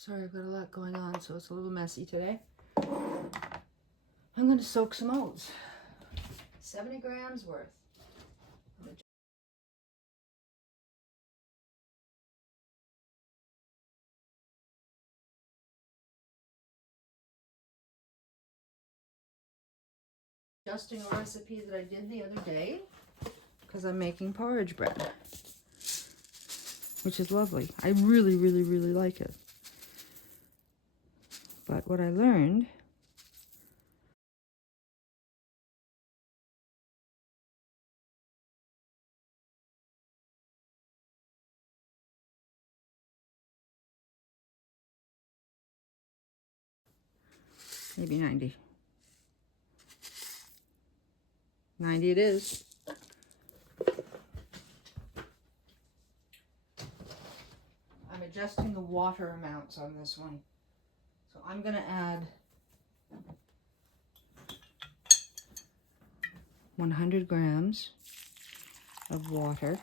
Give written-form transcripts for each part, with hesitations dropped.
Sorry, I've got a lot going on, so it's a little messy today. I'm going to soak some oats. 70 grams worth. Adjusting a recipe that I did the other day because I'm making porridge bread, which is lovely. I really, really, really like it. But what I learned, maybe 90. 90 it is. I'm adjusting the water amounts on this one. So I'm going to add 100 grams of water.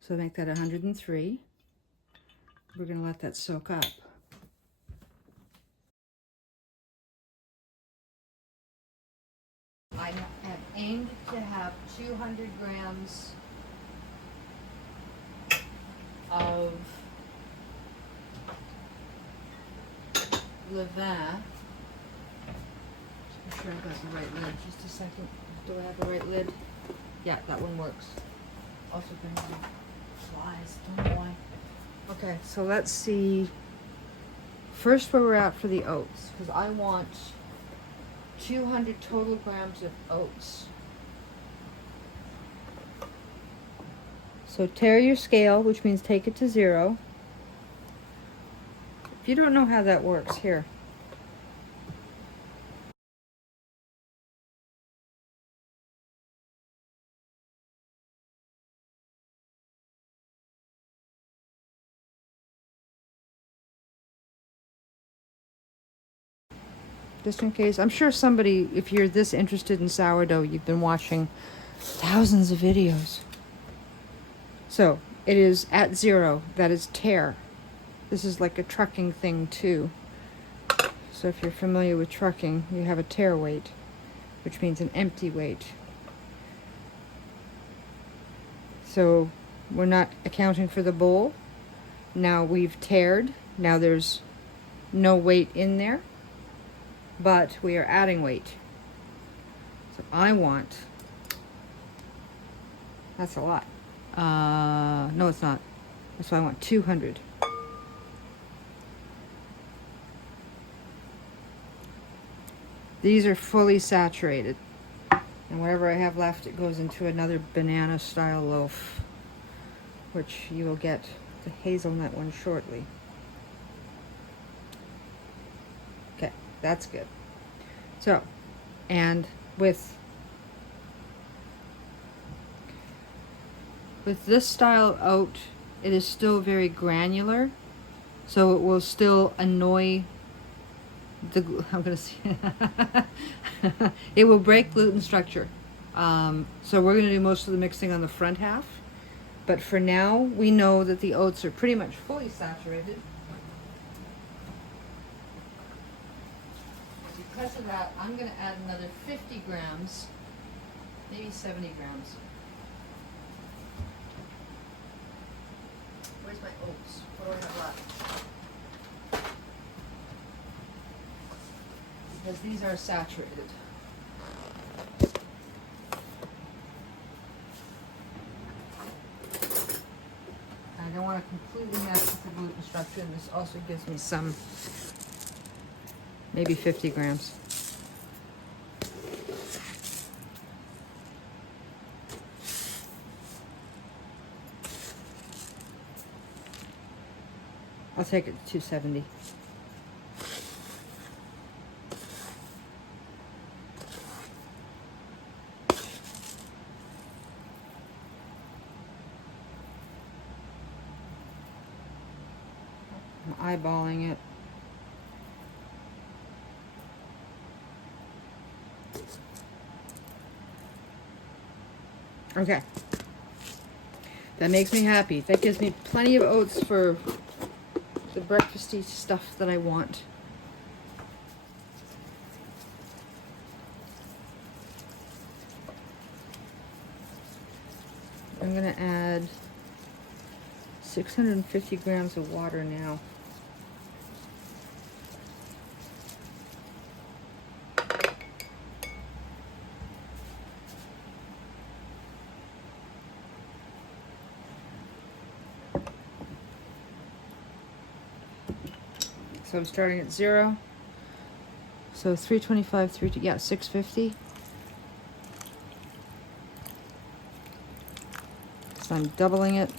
So make that 103. We're going to let that soak up. I have aimed to have 200 grams of levain. I'm sure I've got the right lid. Just a second. Do I have the right lid? Yeah, that one works. Also going to be flies. Don't know why. Okay, so let's see first where we're at for the oats, because I want 200 total grams of oats. So tare your scale, which means take it to 0. If you don't know how that works, here. Just in case. I'm sure somebody, if you're this interested in sourdough, you've been watching thousands of videos. So it is at 0. That is tare. This is like a trucking thing too. So if you're familiar with trucking, you have a tare weight, which means an empty weight. So we're not accounting for the bowl. Now we've tared. Now there's no weight in there, but we are adding weight. So I want, that's a lot. No, it's not. So I want 200. These are fully saturated. And whatever I have left, it goes into another banana style loaf, which you will get the hazelnut one shortly. Okay, that's good. So, and with this style oat, it is still very granular, so it will still annoy the, I'm gonna see, it will break gluten structure. So we're gonna do most of the mixing on the front half, but for now we know that the oats are pretty much fully saturated. Because of that, I'm gonna add another 50 grams, maybe 70 grams. Where's my oats? What do I have left? Because these are saturated. I don't want to completely mess with the gluten structure, and this also gives me some, maybe 50 grams. I'll take it to 270. I'm eyeballing it. Okay. That makes me happy. That gives me plenty of oats for the breakfasty stuff that I want. I'm gonna add 650 grams of water now. So I'm starting at 0. So 325, 650. So I'm doubling it.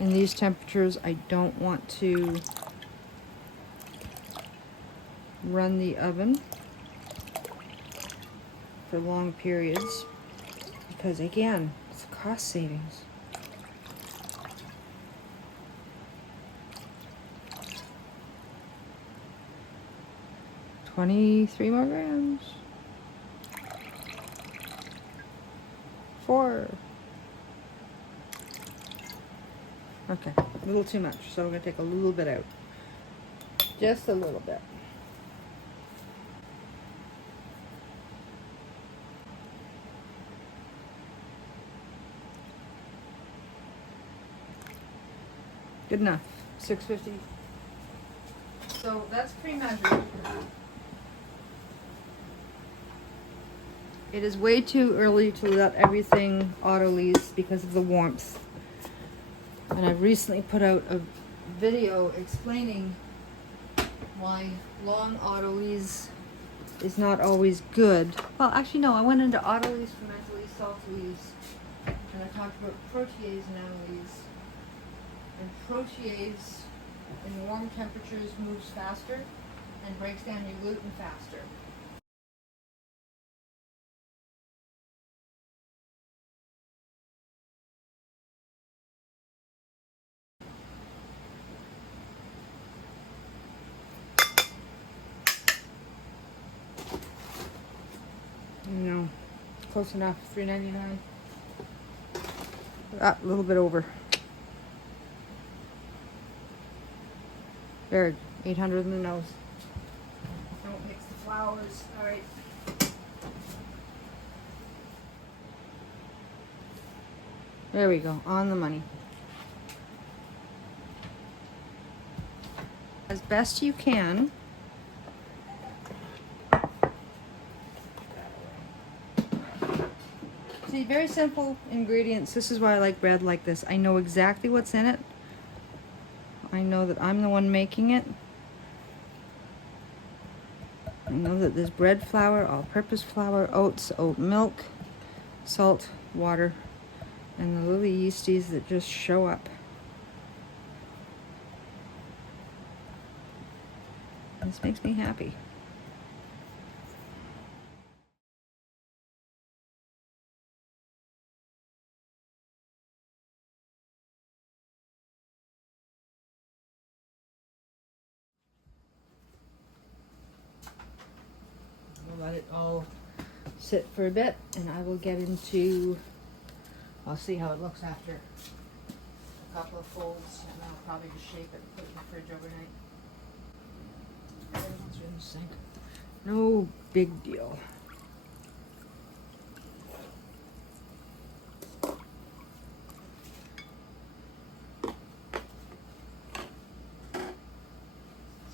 In these temperatures, I don't want to run the oven for long periods because, again, it's a cost savings. $23 more grams. 4. Okay, a little too much, so I'm gonna take a little bit out. Just a little bit. Good enough. 650. So that's pre-measured. It is way too early to let everything auto-lease because of the warmth. And I recently put out a video explaining why long auto-lease is not always good. Well, actually no, I went into auto-lease, ferment-lease, salt-lease, and I talked about protease and analyse. And protease in warm temperatures moves faster and breaks down your gluten faster. No, close enough. $3.99. A little bit over. There, 800 in the nose. Don't mix the flours. All right. There we go. On the money. As best you can. See, very simple ingredients. This is why I like bread like this. I know exactly what's in it. I know that I'm the one making it. I know that there's bread flour, all-purpose flour, oats, oat milk, salt, water, and the little yeasties that just show up. This makes me happy. We'll let it all sit for a bit, and I will get into, I'll see how it looks after a couple of folds, and I'll probably just shape it and put it in the fridge overnight. Everything's in the sink. No big deal.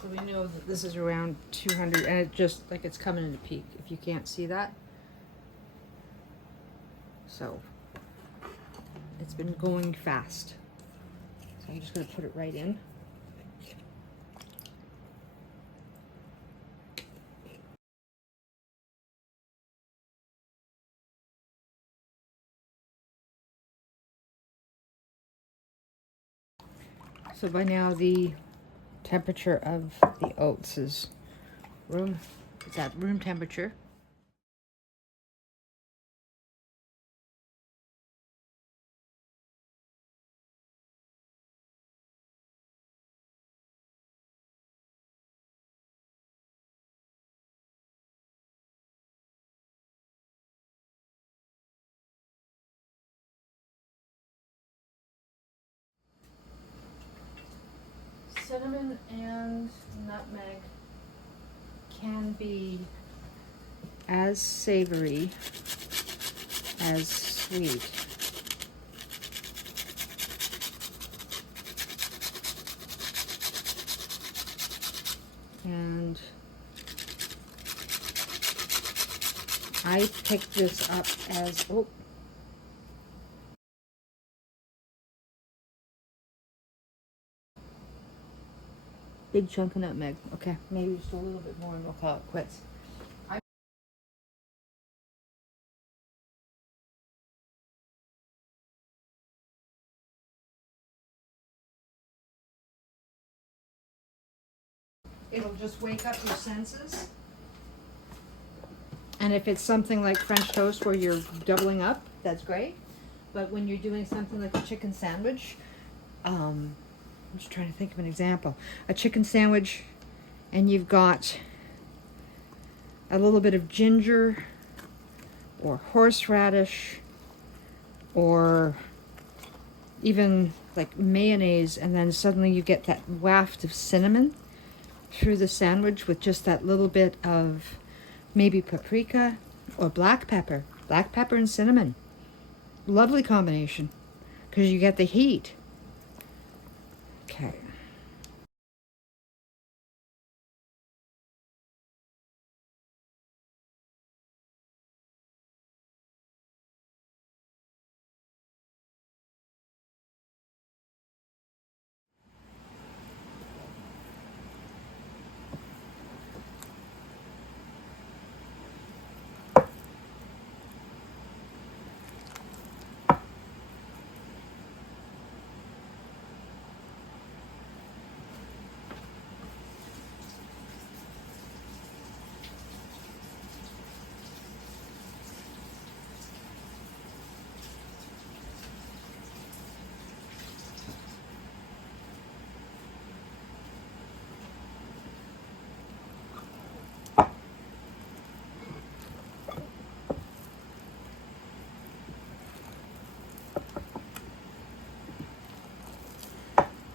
So we know that this is around 200, and it just like it's coming in a peak, if you can't see that. So it's been going fast. So I'm just going to put it right in. So by now the temperature of the oats is it's at room temperature. cinnamon and nutmeg can be as savory as sweet. And I picked this up as, oh, big chunk of nutmeg. Okay, maybe just a little bit more and we'll call it quits. It'll just wake up your senses. And if it's something like French toast where you're doubling up, that's great. But when you're doing something like a chicken sandwich, I'm just trying to think of an example. A chicken sandwich, and you've got a little bit of ginger or horseradish or even like mayonnaise, and then suddenly you get that waft of cinnamon through the sandwich with just that little bit of maybe paprika or black pepper. Black pepper and cinnamon. Lovely combination because you get the heat. Okay.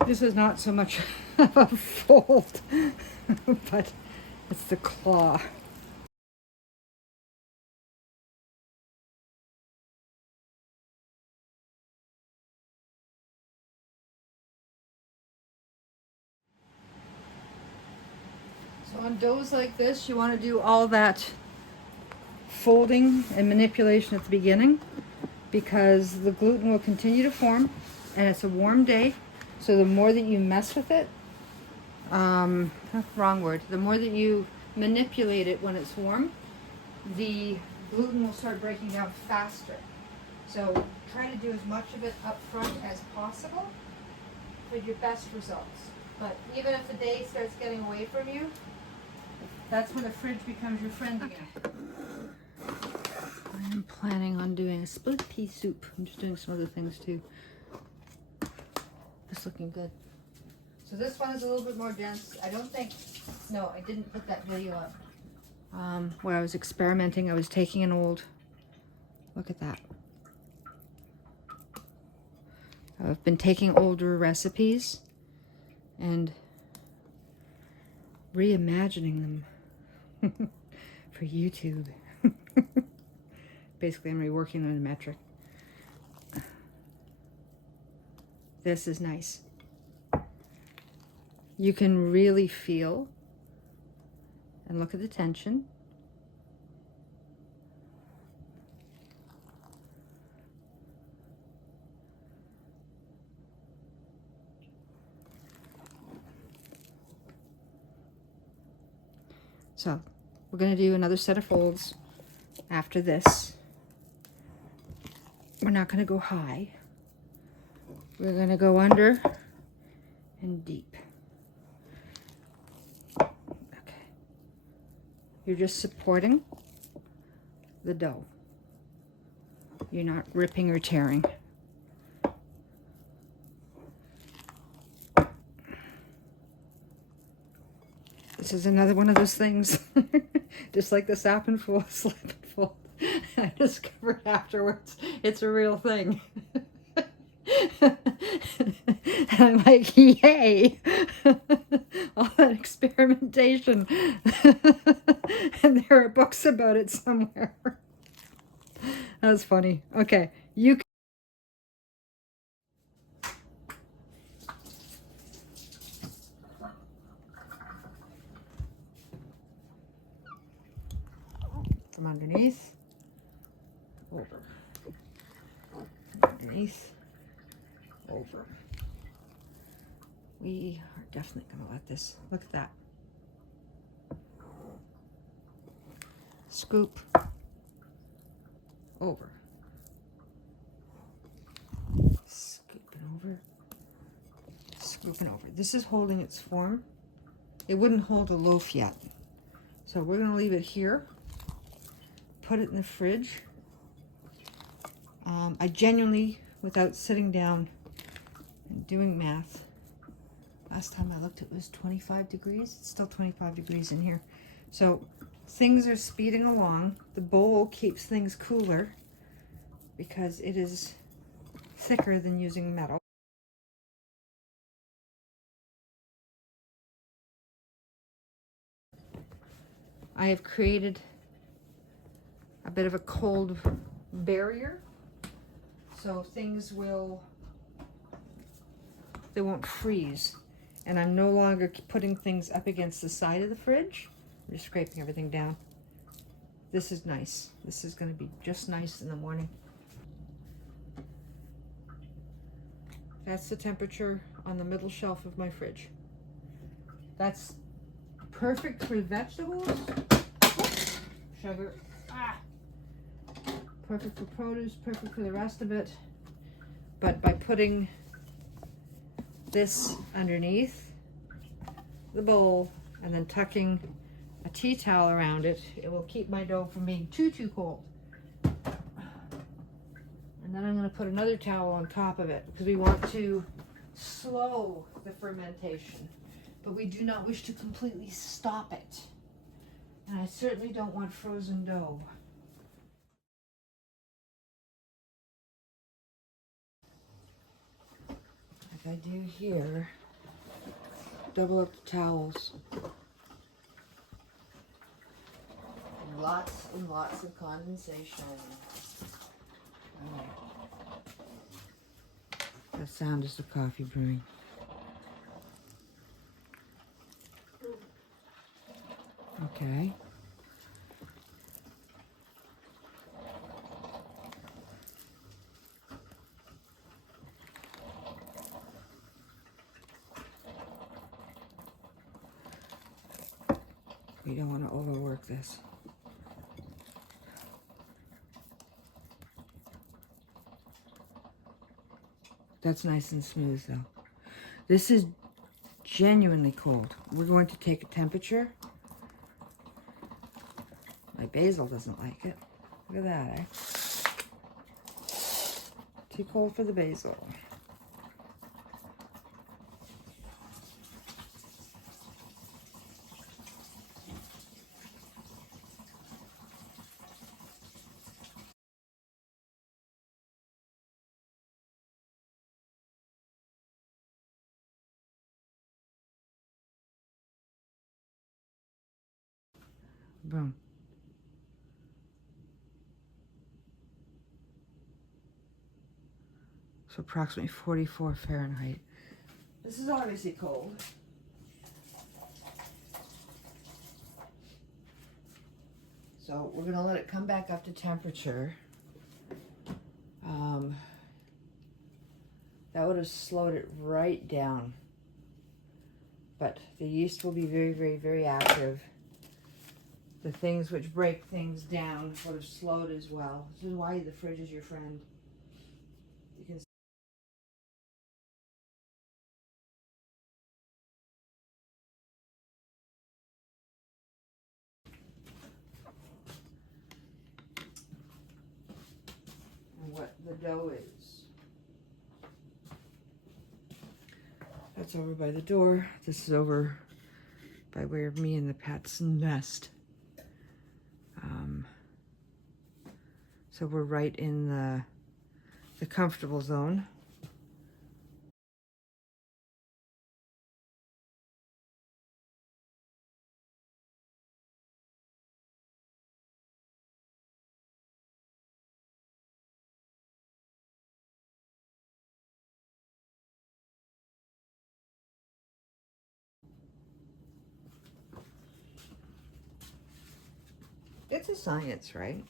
This is not so much of a fold, but it's the claw. So on doughs like this, you want to do all that folding and manipulation at the beginning because the gluten will continue to form and it's a warm day. So the more that you mess with it, wrong word, the more that you manipulate it when it's warm, the gluten will start breaking down faster. So try to do as much of it up front as possible for your best results. But even if the day starts getting away from you, that's when the fridge becomes your friend again. I'm planning on doing a split pea soup. I'm just doing some other things too. It's looking good. So this one is a little bit more dense. I don't think, no, I didn't put that video up. Where I was experimenting, I was taking an old, look at that. I've been taking older recipes and reimagining them for YouTube. Basically, I'm reworking them in metric. This is nice. You can really feel and look at the tension. So we're going to do another set of folds after this. We're not going to go high. We're going to go under and deep. Okay. You're just supporting the dough. You're not ripping or tearing. This is another one of those things, just like the sap and fold, slip and fold. I discovered afterwards it's a real thing. And I'm like, yay! All that experimentation. And there are books about it somewhere. That was funny. Okay, you can. From underneath. Over. Underneath. Over. We are definitely going to let this, look at that. Scoop. Over. Scooping over. Scooping over. This is holding its form. It wouldn't hold a loaf yet. So we're going to leave it here. Put it in the fridge. I genuinely, without sitting down and doing math, last time I looked it was 25 degrees. It's still 25 degrees in here. So things are speeding along. The bowl keeps things cooler because it is thicker than using metal. I have created a bit of a cold barrier, so things they won't freeze. And I'm no longer putting things up against the side of the fridge. I'm just scraping everything down. This is nice. This is going to be just nice in the morning. That's the temperature on the middle shelf of my fridge. That's perfect for vegetables. Sugar. Perfect for produce, perfect for the rest of it. But by putting this underneath the bowl and then tucking a tea towel around it, it will keep my dough from being too cold. And then I'm going to put another towel on top of it because we want to slow the fermentation, but we do not wish to completely stop it. And I certainly don't want frozen dough. Like I do here, double up the towels. Lots and lots of condensation. Okay. That sound is the coffee brewing. Okay. We don't want to overwork this. That's nice and smooth though. This is genuinely cold. We're going to take a temperature. My basil doesn't like it. Look at that, eh? Too cold for the basil. Boom. So approximately 44 Fahrenheit. This is obviously cold. So we're gonna let it come back up to temperature. That would have slowed it right down. But the yeast will be very, very, very active. The things which break things down would have slowed as well. This is why the fridge is your friend. You can and what the dough is. That's over by the door. This is over by way of me and the pet's nest. So we're right in the comfortable zone. science, right?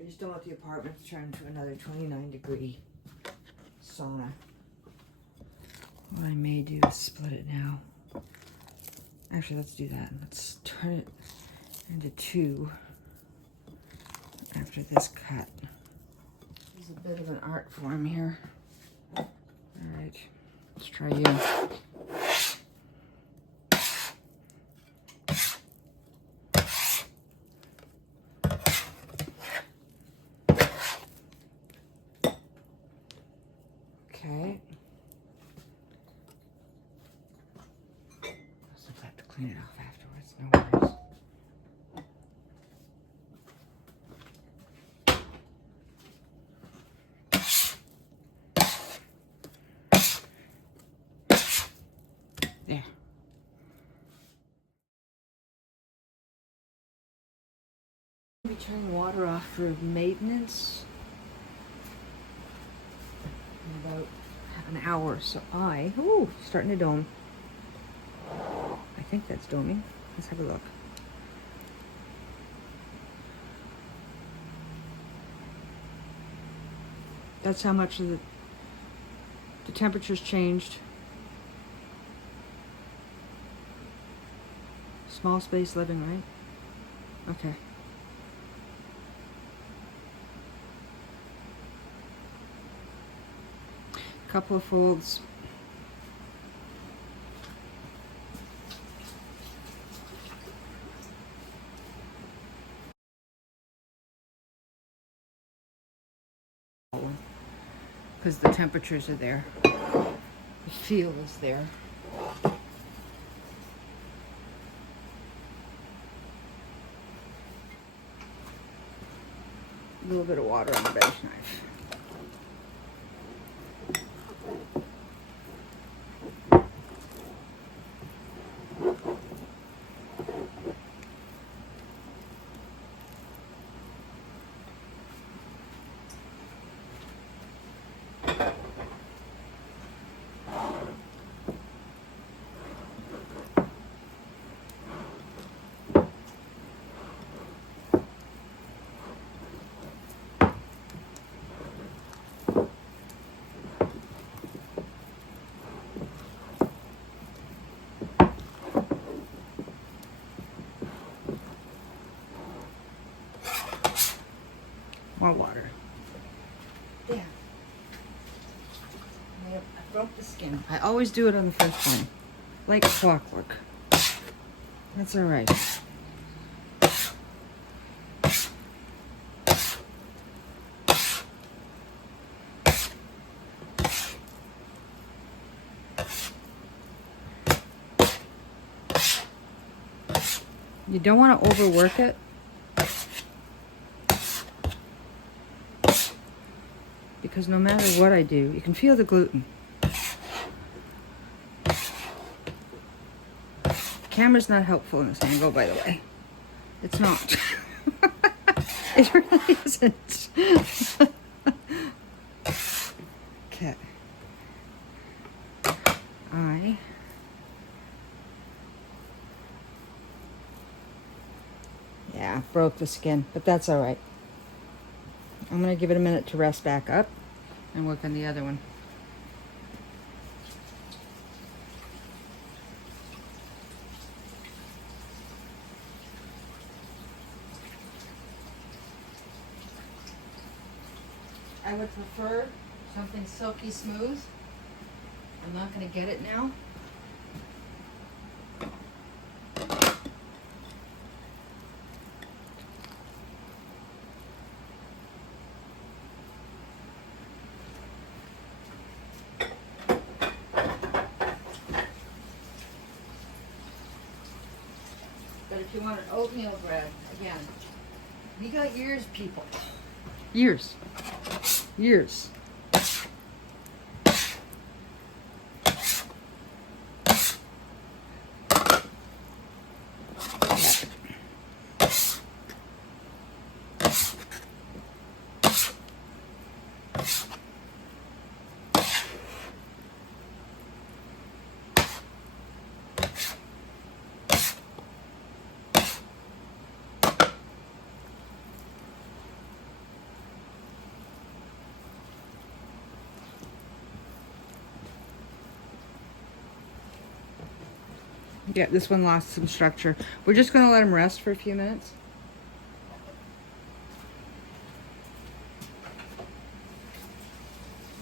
I just don't want the apartment to turn into another 29-degree sauna. What I may do is split it now. Actually, let's do that. Let's turn it into 2 after this cut. This is a bit of an art form here. All right, let's try you. Okay. I'll have to clean it off afterwards, no worries. There. I'll be turning water off for maintenance in about half an hour, so starting to dome. I think that's doming. Let's have a look. That's how much of the temperature's changed. Small space living, right? Okay. Couple of folds. Because the temperatures are there. The feel is there. A little bit of water on the bench knife. More water. Yeah. I broke the skin. I always do it on the first one. Like clockwork. That's alright. You don't want to overwork it. Because no matter what I do, you can feel the gluten. The camera's not helpful in this angle, by the way. It's not. It really isn't. Okay. Yeah, broke the skin, but that's all right. I'm going to give it a minute to rest back up and work on the other one. I would prefer something silky smooth. I'm not going to get it now. But if you want an oatmeal bread, again, we got years, people. Years. Years. Yeah, this one lost some structure. We're just going to let them rest for a few minutes.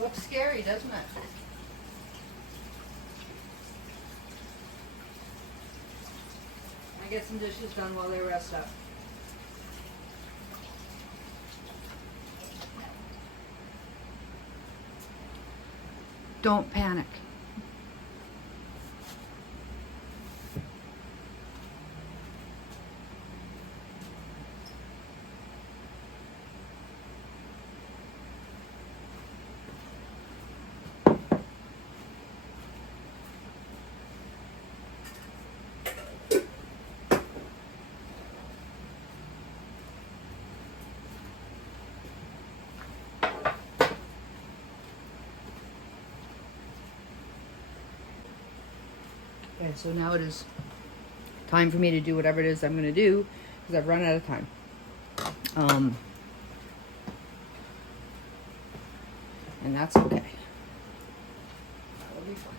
Looks scary, doesn't it? I get some dishes done while they rest up. Don't panic. Okay, so now it is time for me to do whatever it is I'm going to do because I've run out of time. And that's okay. That'll be fine.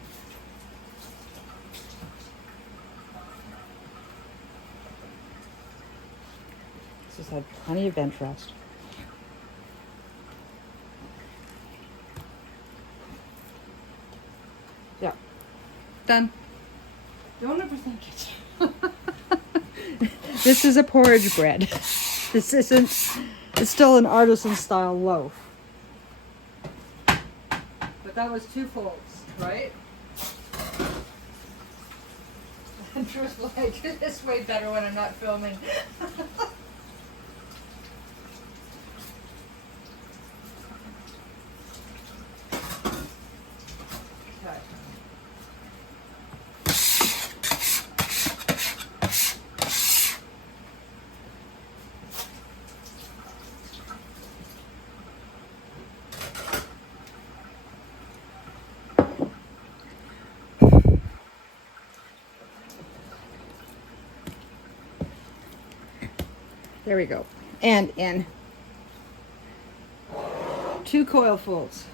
This has had plenty of bench rest. Yeah. Done. Don't overthink it. This is a porridge bread. This isn't, it's still an artisan style loaf. But that was 2 folds, right? And truthfully, I do this way better when I'm not filming. There we go. And in 2 coil folds.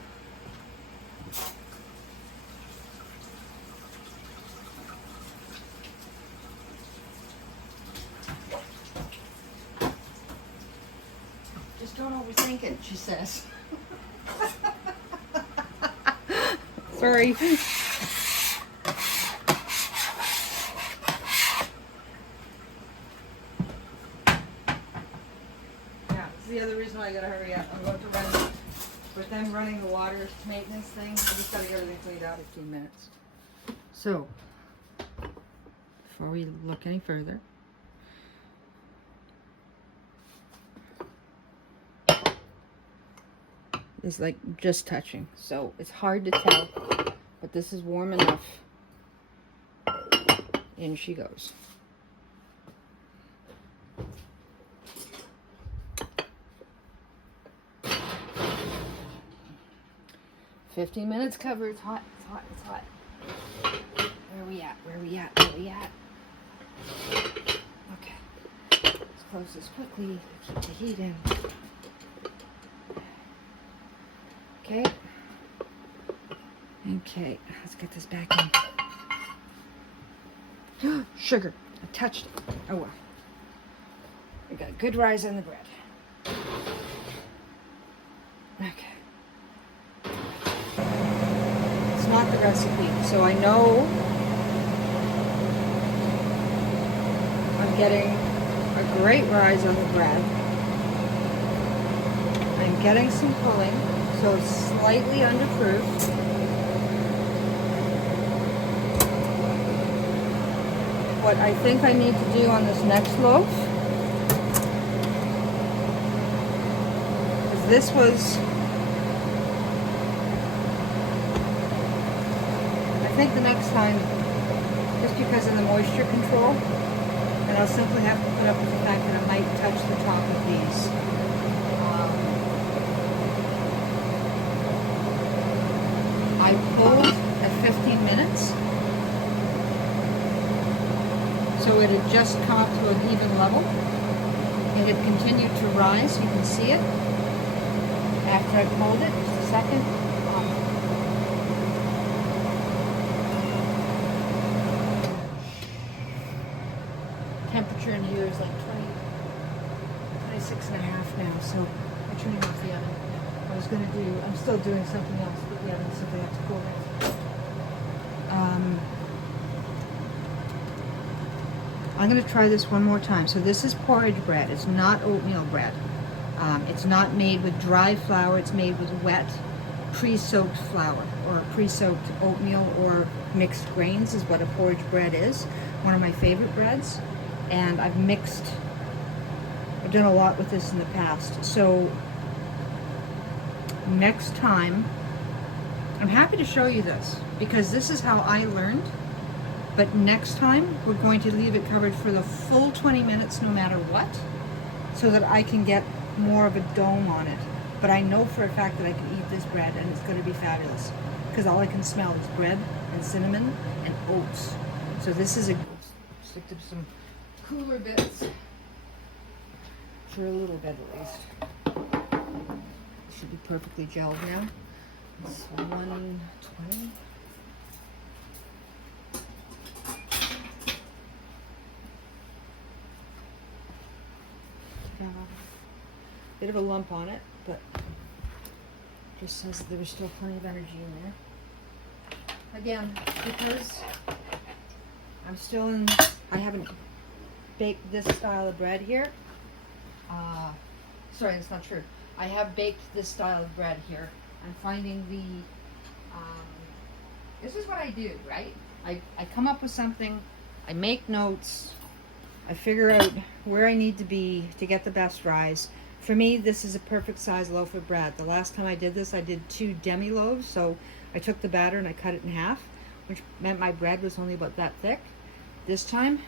Just don't overthink it, she says. Sorry. The other reason why I gotta hurry up. I'm going to run with them running the water maintenance thing. I just gotta get everything cleaned out in 15 minutes. So, before we look any further, it's like just touching. So it's hard to tell, but this is warm enough. In she goes. "15 minutes covered. It's hot, it's hot, it's hot." Where are we at? Where are we at? Where are we at? Okay. Let's close this quickly. Keep the heat in. Okay. Okay. Let's get this back in. Sugar. I touched it. Oh well. We got a good rise on the bread. Okay. Not the recipe, so I know I'm getting a great rise on the bread. I'm getting some pulling, so it's slightly underproofed. What I think I need to do on this next loaf is this was, I think the next time, just because of the moisture control, and I'll simply have to put up with the fact that I might touch the top of these. I pulled at 15 minutes, so it had just come up to an even level. It had continued to rise, you can see it. After I pulled it, just a second. so I'm turning off the oven. I'm still doing something else with the oven, so they have to cool it. I'm going to try this one more time. So this is porridge bread. It's not oatmeal bread. It's not made with dry flour. It's made with wet, pre-soaked flour, or pre-soaked oatmeal or mixed grains is what a porridge bread is. One of my favorite breads. And I've done a lot with this in the past. So next time, I'm happy to show you this because this is how I learned. But next time, we're going to leave it covered for the full 20 minutes no matter what, so that I can get more of a dome on it. But I know for a fact that I can eat this bread and it's going to be fabulous because all I can smell is bread and cinnamon and oats. So this is stick to some cooler bits for a little bit at least. It should be perfectly gelled now. It's 120. Bit of a lump on it, but just says that there was still plenty of energy in there. Again, because I haven't baked this style of bread here. Sorry, that's not true. I have baked this style of bread here. I'm finding this is what I do, right? I come up with something, I make notes, I figure out where I need to be to get the best rise. For me, this is a perfect size loaf of bread. The last time I did this, I did 2 demi loaves. So I took the batter and I cut it in half, which meant my bread was only about that thick. This time,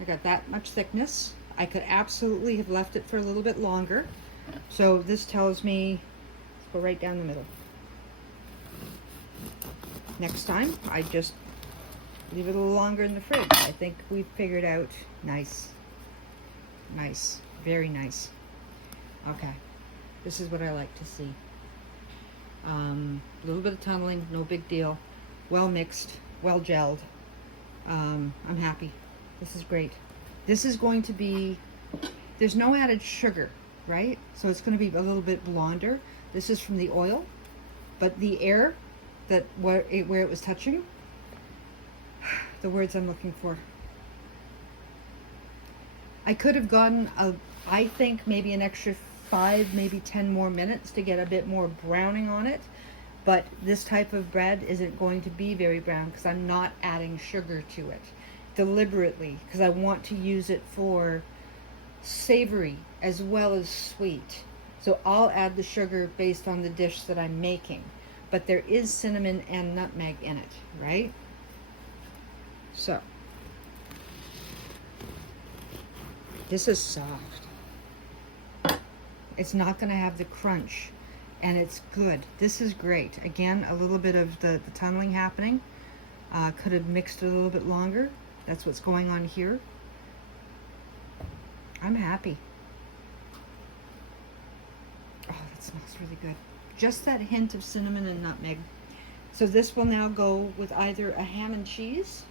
I got that much thickness. I could absolutely have left it for a little bit longer. So this tells me, let's go right down the middle. Next time, I just leave it a little longer in the fridge. I think we've figured out nice. Nice. Very nice. Okay. This is what I like to see. A little bit of tunneling, no big deal. Well mixed, well gelled. I'm happy. This is great. This is going to be, there's no added sugar, right? So it's going to be a little bit blonder. This is from the oil, but the air where it was touching, the words I'm looking for. I could have gotten I think maybe an extra 5, maybe 10 more minutes to get a bit more browning on it. But this type of bread isn't going to be very brown because I'm not adding sugar to it deliberately, because I want to use it for savory as well as sweet. So I'll add the sugar based on the dish that I'm making. But there is cinnamon and nutmeg in it, right? So this is soft. It's not going to have the crunch, and it's good. This is great. Again, a little bit of the tunneling happening. Could have mixed it a little bit longer. That's what's going on here. I'm happy. Oh, that smells really good. Just that hint of cinnamon and nutmeg. So this will now go with either a ham and cheese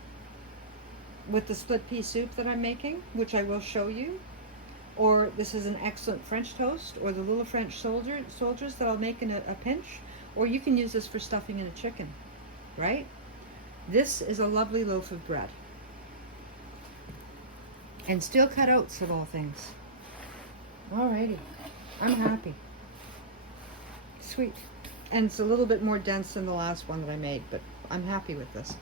with the split pea soup that I'm making, which I will show you, or this is an excellent French toast, or the little French soldiers that I'll make in a pinch, or you can use this for stuffing in a chicken, right? This is a lovely loaf of bread. And steel cut oats of all things. Alrighty, I'm happy. Sweet. And it's a little bit more dense than the last one that I made, but I'm happy with this.